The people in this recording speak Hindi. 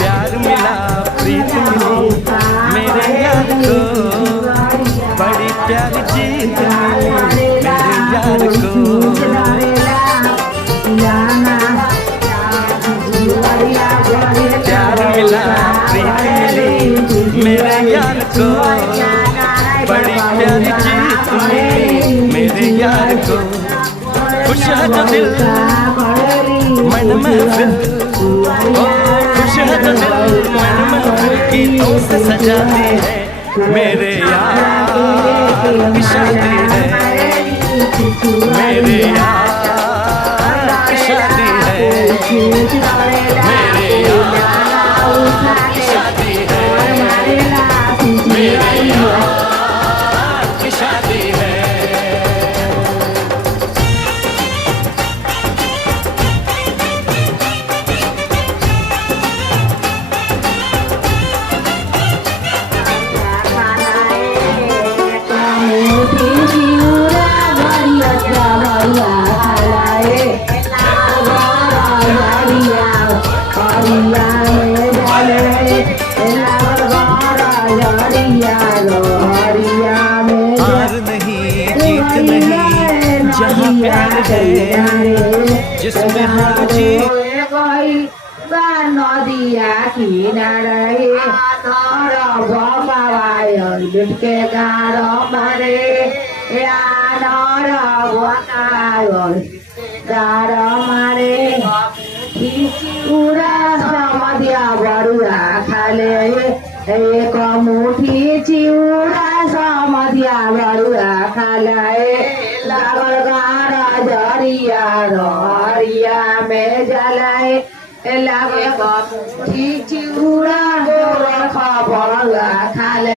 प्यार मिला प्रीत मिली मेरे यार को, बड़ी प्यारी जीत मिली मेरे यार को। प्यार मिला प्रीत मिली मेरे यार को, बड़ी प्यारी जीत मिली मेरे यार को। खुश है जो दिल मन महफिल, खुश है जो दिल मन महफिल गीतों से सजाती है मेरे यार की शादी है, मेरे यार की शादी है, मेरे यार की शादी है, मेरे यार की शादी है। हार नहीं जीत नहीं जहाँ प्यार है जिसमें हार जीत। नदिया किनारे के गारो मारे गारो मारे उड़ा समधिया बरुआ खाले एक मुठी चिउरा समधिया बरुआ खाले लागल गारा जरिया हरिया में जलाए लागल मुठी चिउरा